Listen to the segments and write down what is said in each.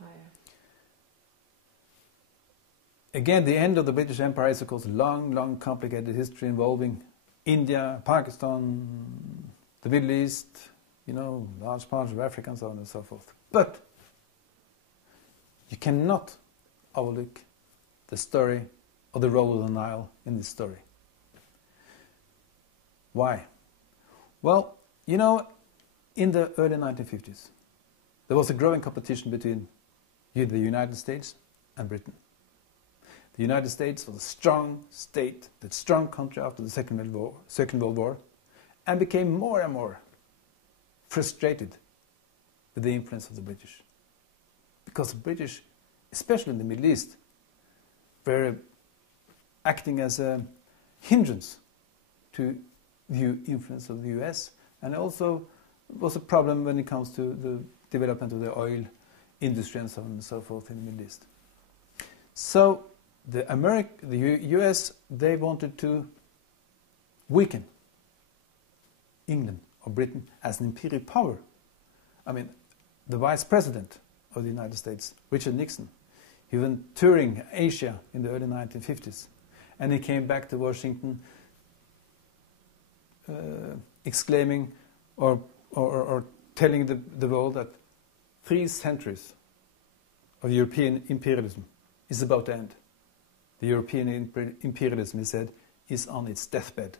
Empire? Again, the end of the British Empire is, of course, a long, complicated history involving India, Pakistan, the Middle East, large parts of Africa and so on and so forth. But you cannot overlook the story or the role of the Nile in this story. Why? Well, in the early 1950s, there was a growing competition between the United States and Britain. The United States was a strong state, a strong country after the Second World War, and became more and more frustrated with the influence of the British. Because the British, especially in the Middle East, were acting as a hindrance to the influence of the US, and also was a problem when it comes to the development of the oil industry and so on and so forth in the Middle East. So the US, they wanted to weaken England or Britain as an imperial power. I mean, the Vice President of the United States, Richard Nixon, he went touring Asia in the early 1950s, and he came back to Washington exclaiming or telling the world that 3 centuries of European imperialism is about to end. The European imperialism, he said, is on its deathbed.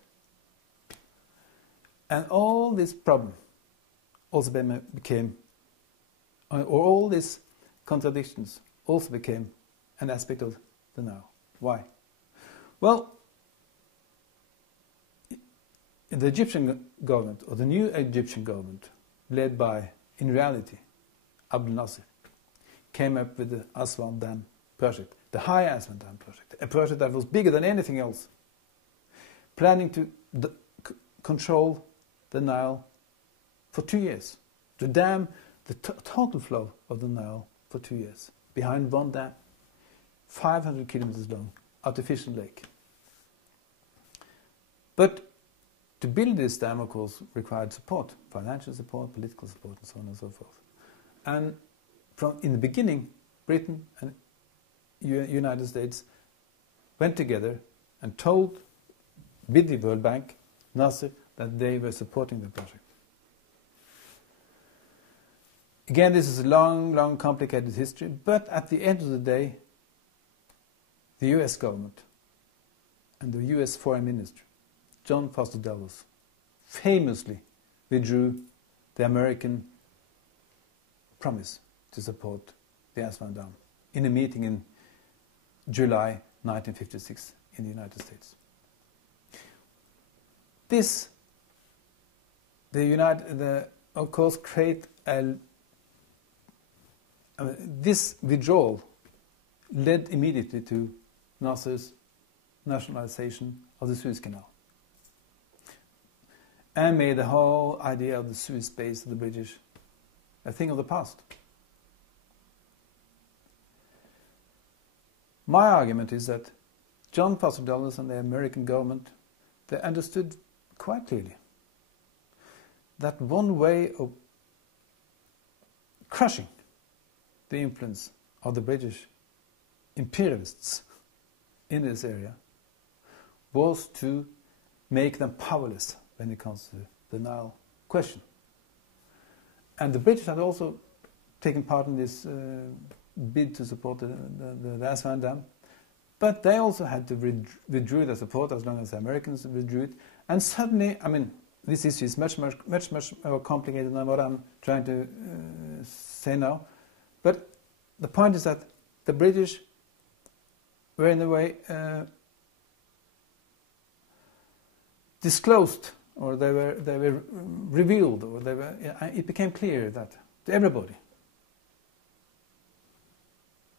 And all this problem also became, or all these contradictions also became an aspect of the now. Why? Well, the Egyptian government, or the new Egyptian government, led by, in reality, Abdel Nasser, came up with the Aswan Dam project, the High Aswan Dam project, a project that was bigger than anything else, planning to control the Nile for 2 years, to dam the total flow of the Nile for 2 years, behind one dam, 500 kilometers long, artificial lake. But to build this dam, of course, required support, financial support, political support, and so on and so forth. And in the beginning, Britain and United States went together and told, with the World Bank, Nasser, that they were supporting the project. Again, this is a long, complicated history, but at the end of the day, the US government and the US Foreign Minister, John Foster Dulles, famously withdrew the American promise to support the Aswan Dam in a meeting in July 1956 in the United States. This, of course, this withdrawal led immediately to Nasser's nationalization of the Suez Canal, and made the whole idea of the Suez base of the British a thing of the past. My argument is that John Foster Dulles and the American government, they understood quite clearly that one way of crushing the influence of the British imperialists in this area was to make them powerless when it comes to the Nile question. And the British had also taken part in this bid to support the Aswan Dam, but they also had to withdraw their support as long as the Americans withdrew it. And suddenly, I mean, this issue is much more complicated than what I'm trying to say now. But the point is that the British were in a way disclosed, or they were revealed, or it became clear that to everybody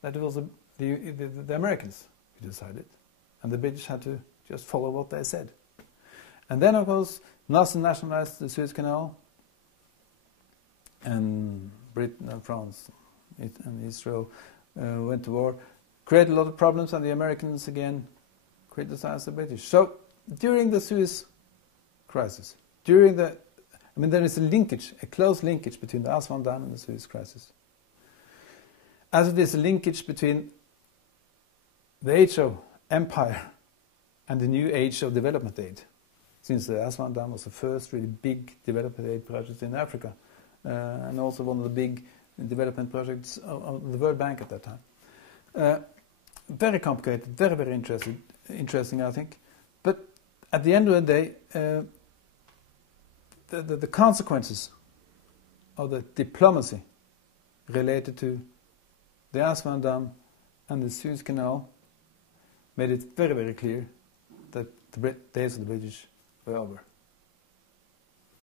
that it was the Americans who decided, and the British had to just follow what they said. And then, of course, Nasser nationalized the Suez Canal, and Britain and France and Israel went to war, created a lot of problems, and the Americans again criticized the British. So during the Suez crisis, there is a close linkage between the Aswan Dam and the Suez crisis. as it is a linkage between the age of empire and the new age of development aid, since the Aswan Dam was the first really big development aid project in Africa, and also one of the big development projects of the World Bank at that time. Very complicated, very, very interesting, I think. But at the end of the day, the consequences of the diplomacy related to the Aswan Dam and the Suez Canal made it very, very clear that the days of the British were over.